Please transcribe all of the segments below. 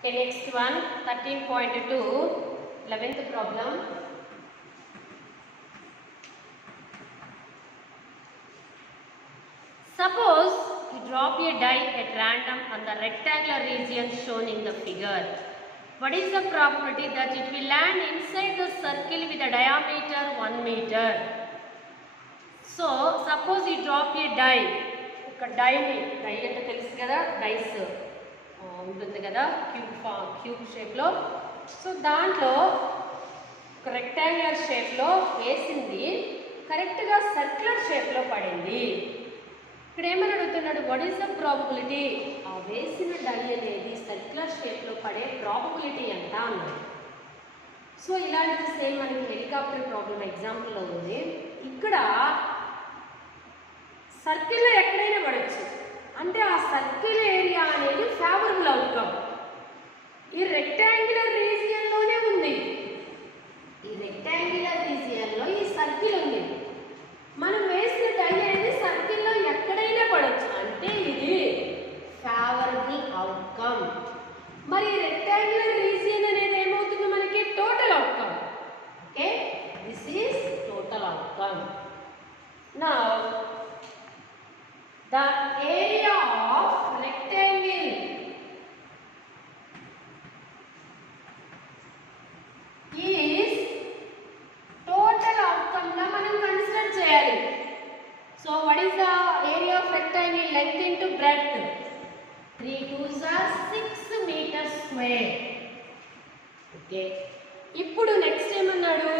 Okay, next one, 13.2, 11th problem. Suppose you drop a die at random on the rectangular region shown in the figure. What is the probability that it will land inside the circle with a diameter 1 meter? So, suppose you drop a die. ఒక డైని డై అంటే తెలుసు కదా, డైస్ ఉంటుంది కదా క్యూబ్ షేప్లో. సో దాంట్లో ఒక రెక్టాంగులర్ షేప్లో వేసింది, కరెక్ట్గా సర్క్యులర్ షేప్లో పడింది. ఇక్కడ ఏమని అడుగుతున్నాడు, వాట్ ఈస్ ద ప్రాబబిలిటీ, ఆ వేసిన డై అనేది సర్క్యులర్ షేప్లో పడే ప్రాబబిలిటీ ఎంత అన్నాడు. సో ఇలాంటిది సేమ్ మనకి హెలికాప్టర్ ప్రాబ్లం ఎగ్జాంపుల్లో ఉంది. ఇక్కడ సర్కిల్లో ఎక్కడైనా పడవచ్చు, అంటే ఆ సర్కిల్ ఏరియా అనేది ఫేవరబుల్ అవుట్కమ్. ఈ రెక్టాంగులర్ రీజియన్లోనే ఉంది, ఈ రెక్టాంగులర్ రీజియన్లో ఈ సర్కిల్ ఉంది. మనం వేసిన డై అనేది సర్కిల్లో ఎక్కడైనా పడవచ్చు, అంటే ఇది ఫేవరబుల్ అవుట్కమ్. మరి రెక్టాంగులర్ రీజియన్ అనేది ఏమవుతుంది మనకి, total outcome. Okay, this is total outcome. Now the area of rectangle is total outcome la manam consider cheyali. So what is the area of rectangle, length into breadth? 3 2s are 6 meters square. Okay, ఇప్పుడు నెక్స్ట్ ఏమన్నాడు,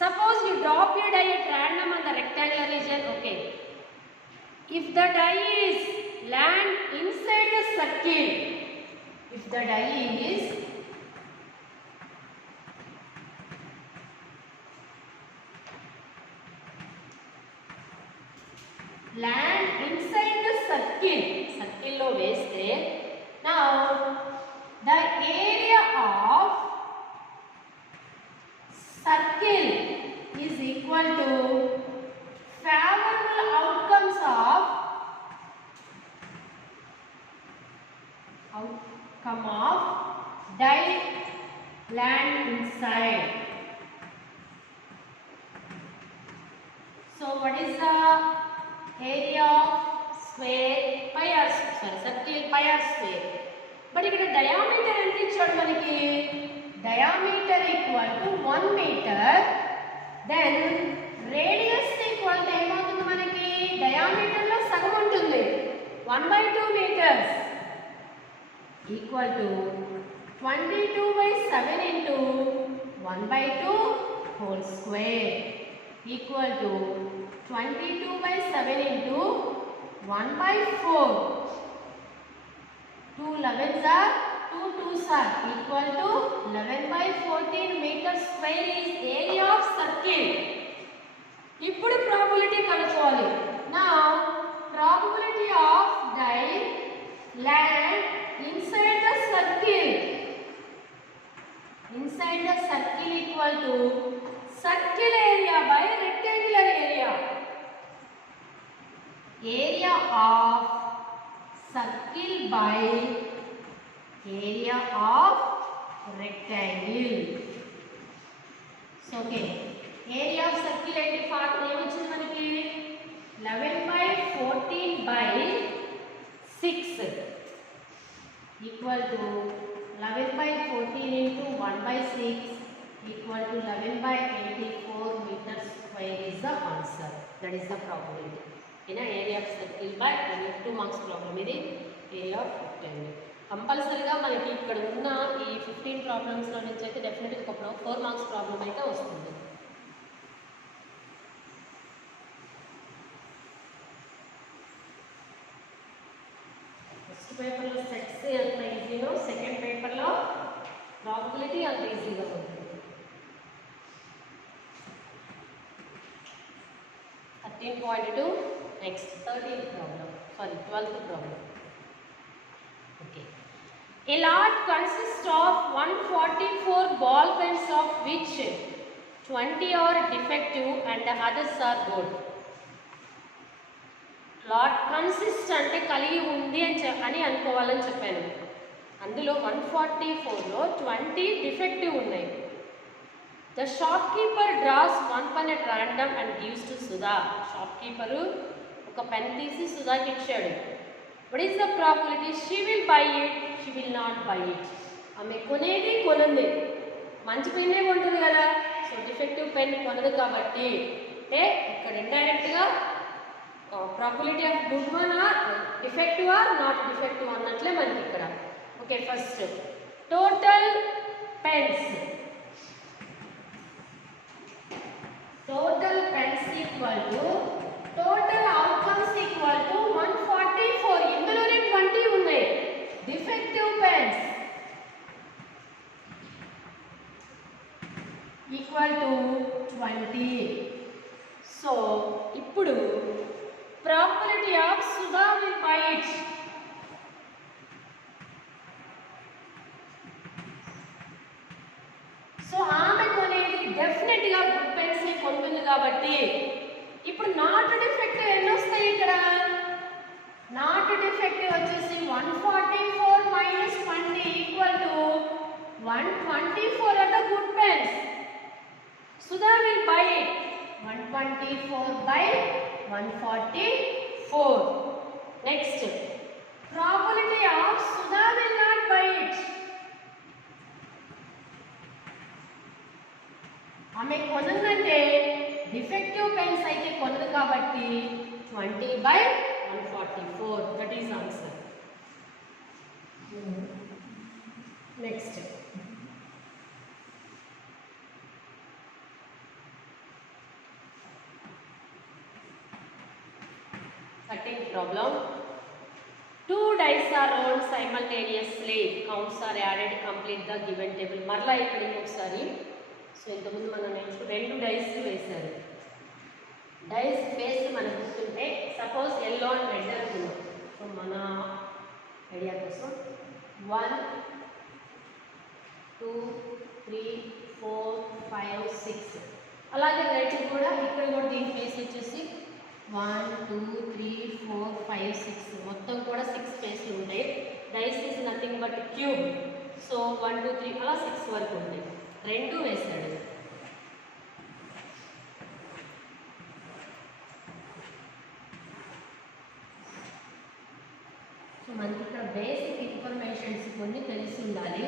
suppose you drop your die at random on the rectangular region. Okay, if the die is land inside the circle, if the die is land inside the circle, circle lo veste, now the area of circle is equal to favorable outcome of die land inside. So what is the area of square pi r square, circle pi r square. But ఇక్కడ diameter ఎంత ఇచ్చాడు మనకి, diameter equal to 1 meter, then radius equal to ఏమవుతుంది మనకి, డయామీటర్లో సగం ఉంటుంది 1/2 meters equal to 22/7 into 1/2 whole square equal to 22/7 into 1/4. 2 11s are 2 2s are equal to 11/14 meters square is area of circle. ఇప్పుడు ప్రాబబిలిటీ కనుక్కోవాలి. Now probability of die land inside the circle, inside the circle equal to circle area by rectangular area, area of circle by area of rectangle. So okay, area of circle అంటే ఫార్ములా ఏమొచ్చింది మనకి, 11/14/6 equal to 11/14 into 1/6 equal to 11/84 meters square is the answer. That is the probability. In area of circle by area of 2 marks problem, ఇది area of rectangle. కంపల్సరీగా మనకి ఇక్కడ ఉన్న ఈ 15 ప్రాబ్లమ్స్లో నుంచి అయితే డెఫినెట్గా ఒక 4 మార్క్స్ ప్రాబ్లం అయితే వస్తుంది. ఫస్ట్ పేపర్లో సెట్స్ అంత ఈజీనో, సెకండ్ పేపర్లో ప్రాబబిలిటీ అంత ఈజీగా ఉంటుంది. 13.2, next 13th problem, sorry 12th problem. Okay, a lot consists of 144 ball pens of which 20 are defective and the others are good. Lot consist అంటే కలిగి ఉంది అని అనుకోవాలని చెప్పాను. అందులో 144లో 20 డిఫెక్టివ్ ఉన్నాయి. The shopkeeper draws 1 pen at random and gives to Sudha. Shopkeeper ఒక పెన్ తీసి సుధాకి ఇచ్చాడు. What is the probability? She will buy it, she will not buy it. ఆమె కొనేది కొనంది, మంచి పెన్నే కొంటుంది కదా. సో డిఫెక్టివ్ పెన్ కొనదు కాబట్టి అంటే ఇక్కడ ఇండైరెక్ట్గా probability of good one or defective or not defective అన్నట్లే మనకి ఇక్కడ. Okay, first total pens. Total pens equal to total outcomes equal to 144. ఇందులోనే 20 ఉన్నాయి defective pens equal to 20. So ఇప్పుడు probability of Sudha will buy it. So ఆమె కొనేది డెఫినెట్గా గుడ్ పెన్సే కొంటుంది కాబట్టి ఇప్పుడు నాట్ డిఫెక్టివ్ ఎన్ని వస్తాయి ఇక్కడ? నాట్ డిఫెక్టివ్ వచ్చేసి 144 minus 20 equal to 124 are the good pens. Sudha will buy it. 124 by 144. Next, probability of Sudha will not buy it. ఆమె కొనందంటే డిఫెక్టివ్ పెన్స్ అయితే కొనదు కాబట్టి 20 by 144. That is answer. Next, thirteenth problem. Two dice are rolled simultaneously. Counts are added. Complete the given table. మరలా ఇక్కడ ఇంకొకసారి. సో ఇంతకుముందు మనం రెండు డైస్ వేశారు. డైస్ ఫేస్ మనకు గుర్తుంటే సపోజ్ ఎల్లో అండ్ రెడ్ అనుకున్నాం. సో మన ఐడియా కోసం 1 2 3 4 5 6. అలాగే రెడ్ కూడా ఇక్కడ కూడా దీని ఫేస్ వచ్చేసి 1 2 3 4 5 6 మొత్తం కూడా 6 ఫేస్లు ఉంటాయి. Dice is nothing but cube. So 1 2 3 అలా 6 వరకు ఉంటాయి. రెండు వేశాడు. సో మనకి ఇక్కడ బేసిక్ ఇన్ఫర్మేషన్స్ కొన్ని తెలిసి ఉండాలి.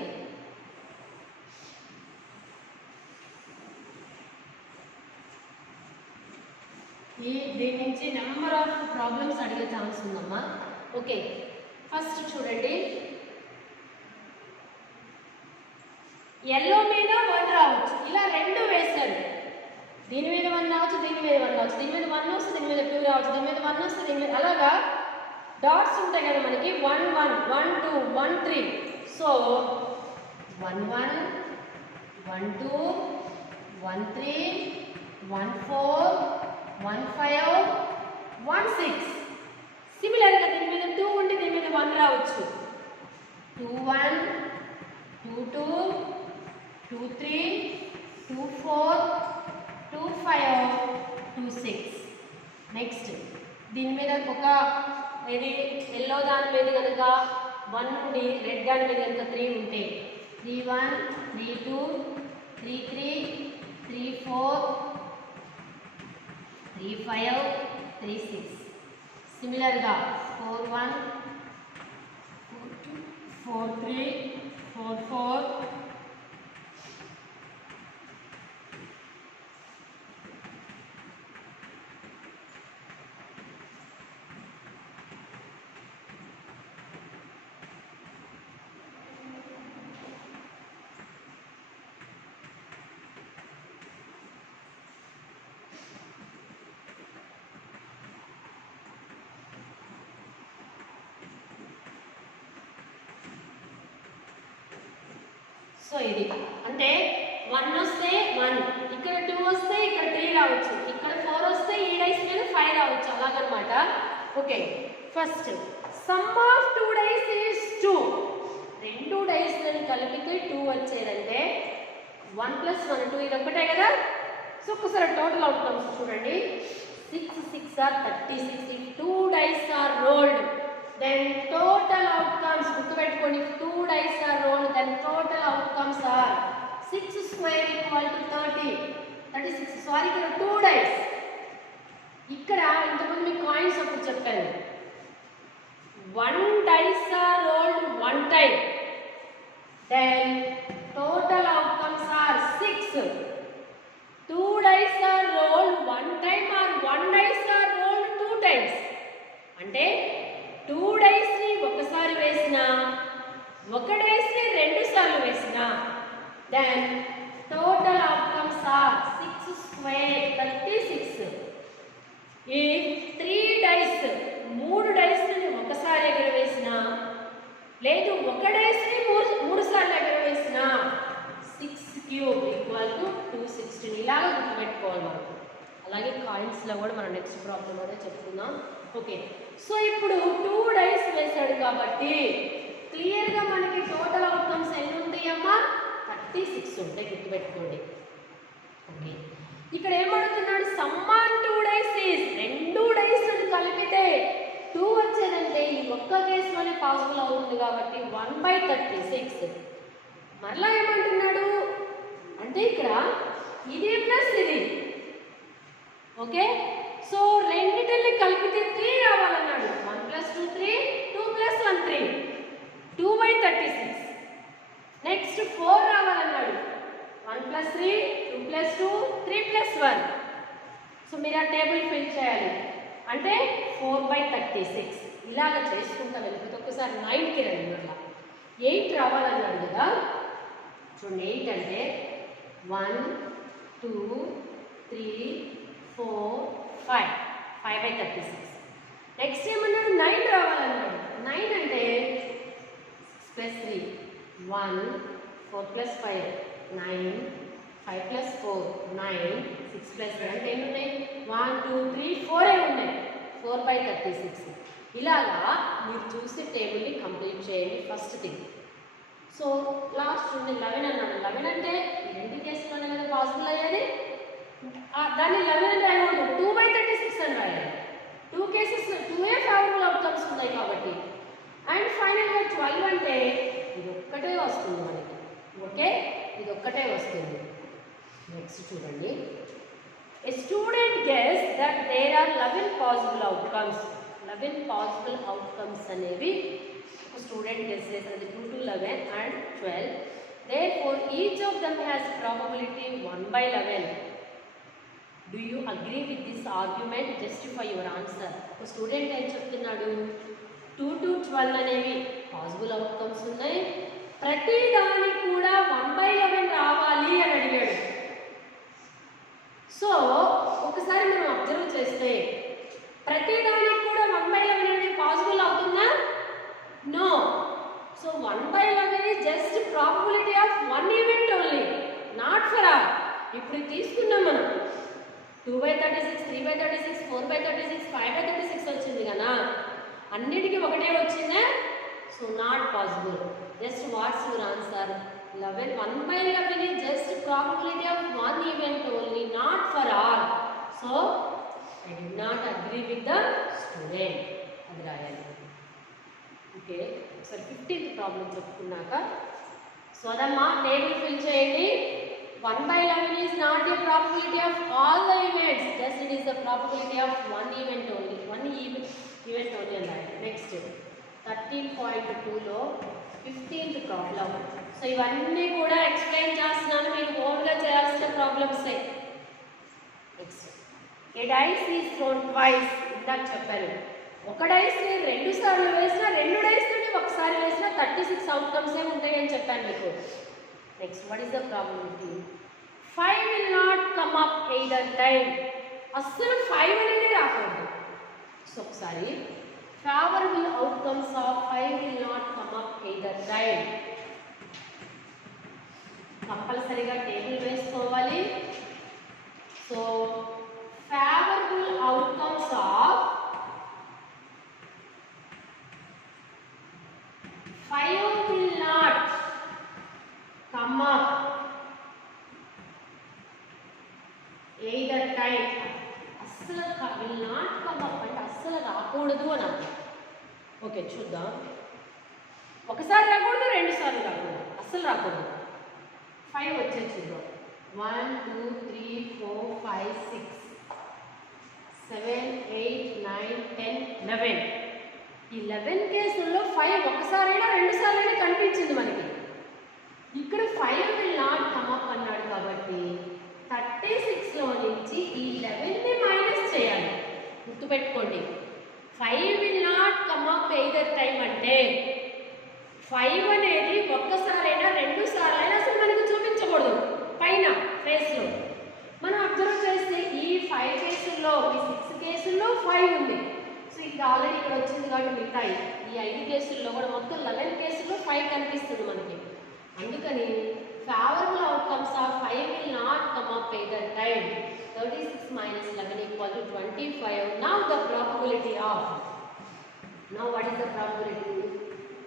దీని నుంచి నెంబర్ ఆఫ్ ప్రాబ్లమ్స్ అడిగే ఛాన్స్ ఉందమ్మా. ఓకే, ఫస్ట్ చూడండి, ఎల్లో మీద 1 రావచ్చు. ఇలా రెండు వేస్తారు. దీని మీద 1 రావచ్చు, దీని మీద 1 రావచ్చు, దీని మీద 1 వస్తే దీని మీద 2 రావచ్చు, దీని మీద 1 వస్తే దీని మీద అలాగా డాట్స్ ఉంటాయి కదా మనకి. 1 1 1 2 1 3. సో 1 1 1 2 1 3 1 4 1 5 1 6. సిమిలర్గా దీని మీద 2 ఉంటే దీని మీద 1 రావచ్చు. 2 1 2 2 2 3 2 4 2 5 2 6. నెక్స్ట్ దీని మీద ఒక ఇది ఎల్లో దాని మీద కనుక 1 నుండి రెడ్ దాని మీద కనుక 3 ఉంటే 3 1 3 2 3 3 3 4 3 5 3 6. సిమిలర్గా 4 1 4 3 4 4 సో ఇది అంటే 1 వస్తే 1, ఇక్కడ 2 వస్తే ఇక్కడ 3 రావచ్చు, ఇక్కడ 4 వస్తే ఈ డైస్ మీద 5 రావచ్చు, అలాగనమాట. Okay, first sum of 2 dice is 2. రెండు డైస్లను కలిపితే 2 వచ్చేదంటే 1 + 1 2, ఇది ఒకటే కదా. సో ఒకసారి టోటల్ అవుట్కమ్స్ చూడండి. 6 6 are 36. If 2 dice are rolled, then total outcomes గుర్తుపెట్టుకోండి. 2 dice are rolled, then total outcomes are 6 square equal to 30. 36. Sorry, ఇక్కడ 2 dice. ఇక్కడ ఇంతకుముందు మీకు కాయిన్స్ ఒకటి చెప్పాను. 1 dice are rolled 1 time. Then total outcomes are 6. 2 dice are rolled 1 time or 1 dice are rolled 2 times. అంటే 2 dice ని ఒకసారి వేసినా, 1 dice ని 2 సార్లు వేసినా, then total outcomes are 6 square 36. If 3 dice 3 dice ని ఒకసారి ఎగరవేసినా, లేదు 1 dice ని 3 సార్లు ఎగరవేసినా 6 cube ఈక్వల్ టు 216. ఇలాగ గుర్తుపెట్టుకోవాలి మనం. అలాగే కాయిన్స్లో కూడా మనం నెక్స్ట్ ప్రాబ్లం అదే చెప్పుకుందాం. ఓకే, సో ఇప్పుడు 2 డైస్ వేసాడు కాబట్టి క్లియర్గా మనకి టోటల్ అవుట్కమ్స్ ఎన్ని ఉంటాయి అమ్మా? 36 ఉంటాయి, గుర్తుపెట్టుకోండి. ఓకే, ఇక్కడ ఏమడుతున్నాడు? సమ్మాన్ 2 డైస్ ఈజ్ 2 డైస్ కలిపితే 2 వచ్చేదంటే ఈ ఒక్క కేసులోనే పాసిబుల్ అవుతుంది కాబట్టి 1/36. మరలా ఏమంటున్నాడు అంటే ఇక్కడ ఇది ప్లస్ ఇది. ఓకే, సో రెండిటిని కలిపితే 3 రావాలన్నాడు. 1 + 2 3, 2 + 1 3, 2/36. నెక్స్ట్ 4 రావాలన్నాడు. 1 + 3, 2 + 2, 3 + 1. సో మీరు ఆ టేబుల్ ఫిల్ చేయాలి. అంటే 4/36. ఇలాగ చేసుకుంటా వెళ్ళిపోతే ఒకసారి 9కి రండి. మళ్ళీ 8 రావాలన్నాడు కదా. చూడండి, 8 అంటే 1 2 3 4 5, 5/36. నెక్స్ట్ ఏమన్నాడు? 9 రావాలన్నాడు. 9 అంటే 6 + 3 1, 4 + 5 9, 5 + 4 9, 6 + 3 అంటే ఎన్ని ఉన్నాయి? 1 2 3 4 ఉన్నాయి. 4/36. ఇలాగా మీరు చూసి టేబుల్ని కంప్లీట్ చేయండి. First thing. సో లాస్ట్ ఉంది 11 అన్నాడు. 11 అంటే ఈ రెండు కేసులోనే కదా పాసిబుల్ అయ్యేది. దాన్ని 11 అని రాయకూడదు, 2/36 అని రాయాలి. 2 కేసెస్ 2 ఫేవరబుల్ అవుట్కమ్స్ ఉన్నాయి కాబట్టి. అండ్ ఫైనల్గా 12 అంటే ఇది ఒక్కటే వస్తుంది మనకి. ఓకే, ఇది ఒక్కటే వస్తుంది. నెక్స్ట్ చూడండి. A student guessed that there are 11 possible outcomes. 11 possible outcomes అనేవి ఒక స్టూడెంట్ గెస్ చేసేది. 2 to 11 and 12. Therefore, each of them has probability 1/11. Do you agree with this argument? Justify your answer. ఒక స్టూడెంట్ ఏం చెప్తున్నాడు? 2 to 12 అనేవి పాసిబుల్ అవుట్కమ్స్ ఉన్నాయి. ప్రతి దానికి కూడా 1/11 రావాలి అని అడిగాడు. సో ఒకసారి మనం అబ్జర్వ్ చేస్తే ప్రతి దానికి కూడా 1/11 అనేది పాసిబుల్ అవుతుందా? No. So 1/11 is just probability of one event only, not for all. ఇప్పుడు తీసుకున్నాం మనం 2/36, 3/36, 4/36, 5/36 వచ్చింది కదా. అన్నిటికీ ఒకటే వచ్చిందా? So not possible. Just what's your answer? 11. 1/11 is just probability of one event only, not for all. So I did not agree with the student. అది రాయాలి. ఓకే, ఒకసారి 15th ప్రాబ్లం చెప్పుకున్నాక సో అదమ్మా టేబుల్ ఫిల్ చేయండి. 1/11 is not a probability of all the events, just it is the probability of one event only, one event only అని రాయాలి. నెక్స్ట్ 13.2లో 15th problem. So ఇవన్నీ కూడా ఎక్స్ప్లెయిన్ చేస్తున్నాను, మీరు ఓన్గా చేయాల్సిన ప్రాబ్లమ్సే. Next a dice is thrown twice. ఇందాక చెప్పాను, ఒక డైస్ని 2 సార్లు వేసినా, 2 డైస్ని ఒకసారి వేసినా 36 అవుట్కమ్సే ఉంటాయి అని చెప్పాను మీకు. Next what is the probability? 5 will not come up either time. అస్సలు 5 అనేది రాకూడదు. సో ఒకసారి favourable outcomes of 5 will not come up either time. కంపల్సరీగా టేబుల్ వేసుకోవాలి. So favourable outcomes of 5 will not come up either time. అస్సలు will not come up అంటే అస్సలు రాకూడదు అని అర్థం. ఓకే చూద్దాం. ఒకసారి రాకూడదు, రెండు సార్లు రాకూడదు, అస్సలు రాకూడదు. 5 వచ్చేది చూద్దాం. 1 2 3 4 5 6 7 8 9 10 11. ఈ 11 కేసుల్లో 5 ఒకసారైనా రెండు సార్లైనా కనిపించింది మనకి. ఇక్కడ 5 will not come up అన్నాడు కాబట్టి 36లో నుంచి ఈ 11ని మైనస్ చేయాలి. గుర్తుపెట్టుకోండి, 5 will not come up either time అంటే 5 అనేది ఒక్కసారైనా రెండు సార్లైనా అసలు మనకి చూపించకూడదు పైన ఫేస్లో. మనం అబ్జర్వ్ చేస్తే ఈ 5 కేసుల్లో, ఈ 6 కేసుల్లో 5 ఉంది. సో ఇది ఆల్రెడీ ఇక్కడ వచ్చింది కాబట్టి మిగతాయి ఈ 5 కేసుల్లో కూడా మొత్తం 11 కేసుల్లో 5 కనిపిస్తుంది మనకి. అందుకని favourable outcomes of 5 will not come up either time. 36 minus 11 equal to 25. Now the probability of, now what is the probability?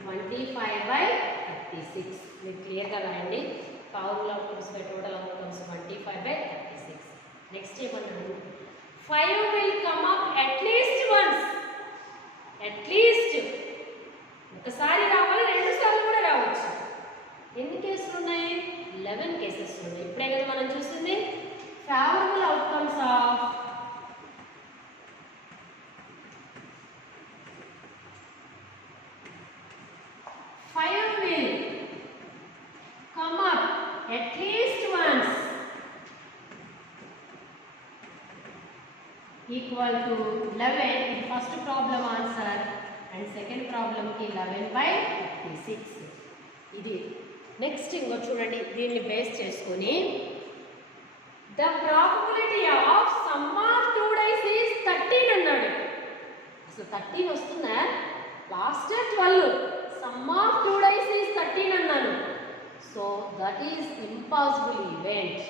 25 by 36. మీరు క్లియర్గా రాయండి. Favourable outcomes by total outcomes 25 by 36. నెక్స్ట్ ఏమన్నాడు? 5 will come up at least once. At least ఒకసారి రావాలి, రెండు సార్లు కూడా రావచ్చు. ఎన్ని కేసులు ఉన్నాయి? 11 కేసెస్ ఉన్నాయి. ఇప్పుడే కదా మనం చూసింది. Favourable outcomes of 5 will come up at least once equal to 11. in first problem answer and second problem ki 11 by 56. ఇది నెక్స్ట్ ఇంకో చూడండి, దీన్ని బేస్ చేసుకొని the probability of sum of 2 dice is 13 అన్నాడు. అసలు 13 వస్తుందా? Last 12, sum of 2 dice is 13 అన్నాను. So that is impossible event.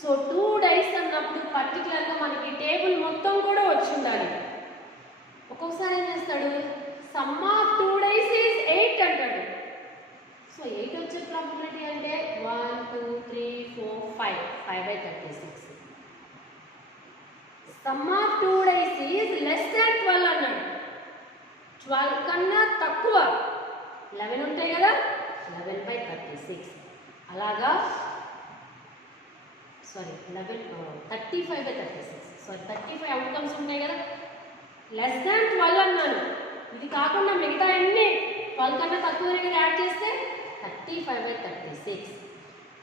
So 2 dice అన్నప్పుడు పర్టికులర్గా మనకి టేబుల్ మొత్తం కూడా వచ్చి ఉండాలి. ఒక్కొక్కసారి ఏం చేస్తాడు, సమ్ ఆఫ్ 2 డైస్ ఈజ్ 8 అంటాడు. సో 8 వచ్చే ప్రాబబిలిటీ అంటే 1 2 3 4 5 5 by 36. Sum of 2 dice is less than 12 అన్నాడు. 12 కన్నా తక్కువ 11 ఉంటాయి కదా, 11 by 36. అలాగా సారీ 35 by 36. సారీ 35 అవుట్కమ్స్ ఉంటాయి కదా, లెస్ దాన్ 12 అన్నాను. ఇది కాకుండా మిగతా అన్ని 12 కన్నా తక్కువ దగ్గర యాడ్ చేస్తే 35 by 36.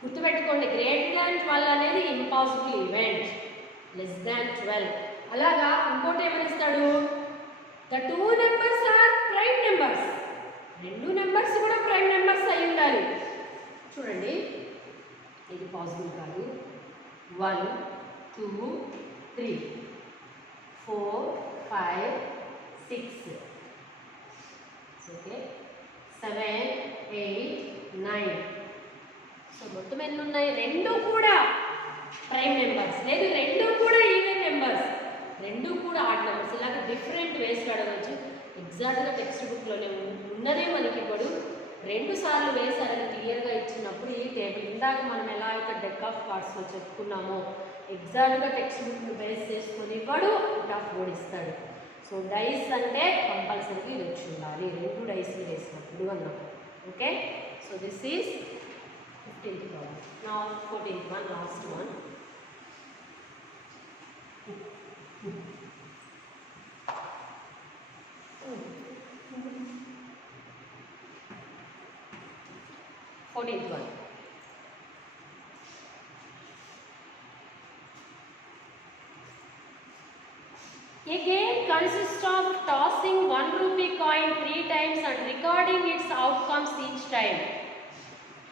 గుర్తుపెట్టుకోండి, గ్రేటర్ దాన్ 12 అనేది ఇంపాసిబుల్ ఈవెంట్, లెస్ దాన్ 12. అలాగా ఇంకోటి ఏమని ఇస్తాడు, the 2 numbers are prime numbers. రెండు నెంబర్స్ కూడా ప్రైమ్ నెంబర్స్ అయి ఉండాలి. చూడండి, ఇది పాసిబుల్ కాదు. 1 2 3 4 5 6 ఓకే 7 8 9. సో మొత్తం ఎన్ని ఉన్నాయి? రెండు కూడా ప్రైమ్ నెంబర్స్, లేదు రెండు కూడా ఈవెన్ నెంబర్స్, రెండు కూడా ఆడ్ నెంబర్స్. ఇలాగ డిఫరెంట్ వేస్ అడగవచ్చు. ఎగ్జాక్ట్గా టెక్స్ట్ బుక్లోనే ఉన్నదే మనకి ఇప్పుడు 2 సార్లు వేసారని క్లియర్గా ఇచ్చినప్పుడు ఈ టేబుల్ ఇందాక మనం ఎలా అయితే డెక్ ఆఫ్ కార్డ్స్లో చెప్పుకున్నామో ఎగ్జాక్ట్గా టెక్స్ట్ బుక్ని బేస్ చేసుకొని వాడు అవుట్ ఆఫ్ బోర్డ్ ఇస్తాడు. సో డైస్ అంటే కంపల్సరీ ఇది వచ్చి ఉండాలి, 2 డైస్ వేసినప్పుడు అన్నప్పుడు. Okay, so this is 15th problem. Now 14th one, last one. A game consists of tossing 1 rupee coin 3 times and recording its outcomes each time.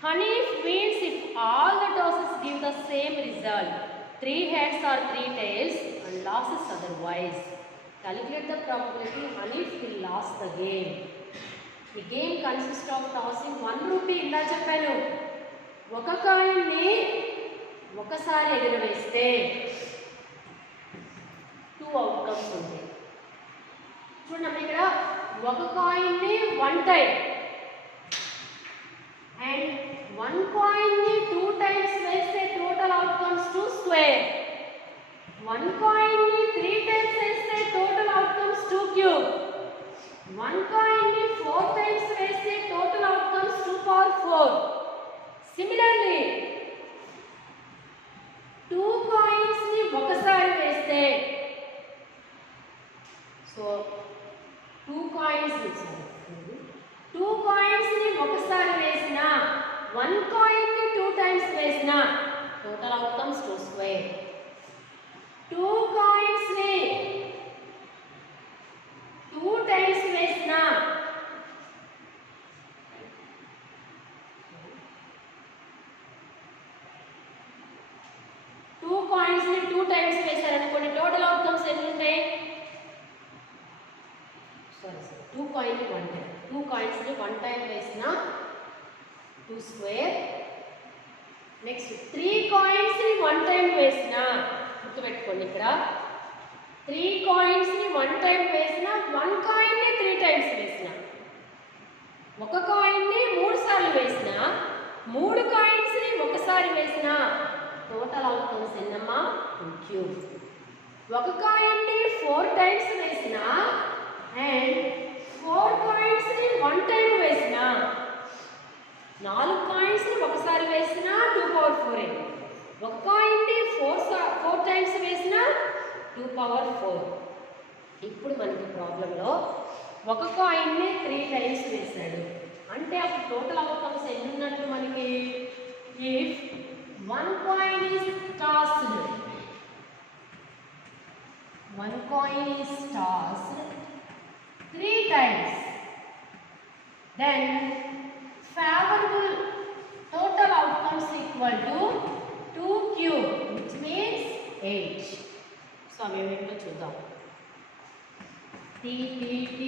Hanif wins if all the tosses give the same result, 3 heads or 3 tails, and losses otherwise. Calculate the probability Hanif will lose the game. The game consists of tossing 1 rupee. ఇందా చెప్పాను, ఒక కాయిన్ని ఒకసారి ఎగరవేస్తే 2 అవుట్కమ్స్ ఉంటాయి. చూడండి, ఇక్కడ ఒక కాయిన్ని 1 టైం అండ్ 1 కాయిన్ని 2 టైమ్స్ వేస్తే టోటల్ అవుట్కమ్స్ 2 స్క్వేర్. 1 కాయిన్ని 3 టైమ్స్ వేస్తే టోటల్ అవుట్కమ్స్ 2 క్యూబ్. 1 కాయిన్ని 4 టైమ్స్ వేస్తే టోటల్ coin ni 2 times వేసిన total outcomes 2 square. 2 coins ni 2 times వేసిన 2 coins ni 2 times వేశారనుకోండి total outcomes ఎన్ని ఉంటాయి? sorry 2 coin ni 1 time. 2 coins ni 1 time వేసిన 2 square. నెక్స్ట్ 3 coins ని 1 టైం వేసిన గుర్తుపెట్టుకోండి ఇక్కడ 3 coins ని 1 టైం వేసిన 1 కాయిన్ ని 3 టైమ్స్ వేసిన ఒక కాయిన్ ని 3 సార్లు వేసిన 3 కాయిన్స్ ని ఒకసారి వేసిన టోటల్ అవుట్కమ్స్ ఎన్నమ్మా 2 క్యూబ్. ఒక కాయిన్ ని 4 టైమ్స్ వేసిన అండ్ 4 కాయిన్స్ ని 1 టైం వేసిన 4 కాయిన్స్ ని ఒకసారి వేసిన 2 పవర్ 4 అయింది. ఒక కాయిన్ ని 4 టైమ్స్ వేసిన 2 పవర్ 4. ఇప్పుడు మనకి ప్రాబ్లంలో ఒక కాయిన్ ని 3 టైమ్స్ వేసాడు అంటే అప్పుడు టోటల్ అవుట్కమ్స్ ఎన్ని ఉన్నట్టు మనకి? ఇఫ్ 1 coin is tossed 3 times, then favorable total outcomes equal to 2 cube, which means 8. So we will to చూద్దాం. T T T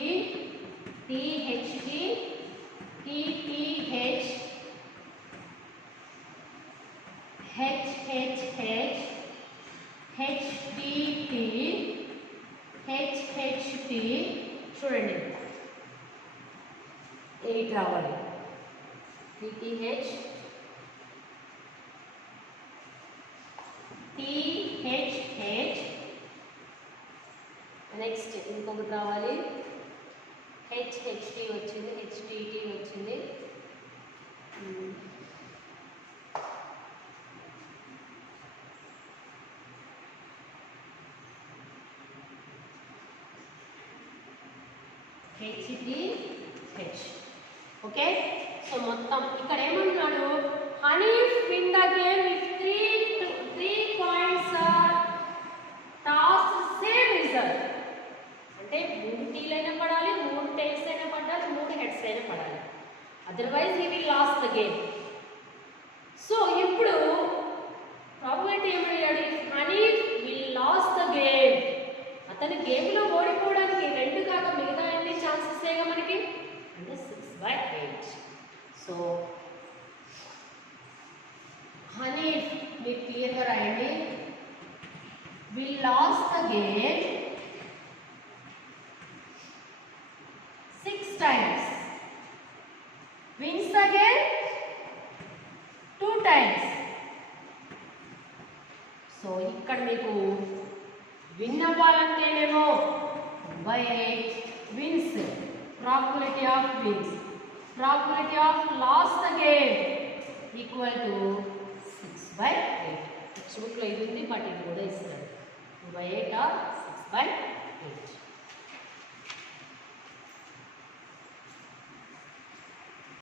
T H T T T H H H H H T T H H T చూడండి 8 రావాలి. TTH THH next ఇంకొకటి రావాలి HHT వచ్చింది HTT వచ్చింది HTH. Okay so మొత్తం ఇక్కడ ఏమంటున్నాడు Honey win the game if 3 coins are toss same result అంటే 3 టీలైనా పడాలి 3 టైల్స్ అయినా పడాలి 3 హెడ్స్ అయినా పడాలి otherwise he will lose the game. So ఇప్పుడు ప్రాబబిలిటీ ఏమయ్యాడు Honey will lose the game అతని గేమ్లో ఓడిపోవడానికి 2 కాక మిగతా ఎన్ని ఛాన్సెస్ ఏగా మనకి అంటే 6/8. సో హనీ మీరు క్లియర్గా రాయండి will lose the game 6 times, wins again 2 times. So ఇక్కడ మీకు విన్ అవ్వాలంటేనేమో 1/8 wins probability of wins, probability of loss the game equal to 6/8. టెక్స్ట్ బుక్లో ఇది ఉంది బట్ ఇది కూడా ఇస్తున్నాడు 1/8 or 6/8.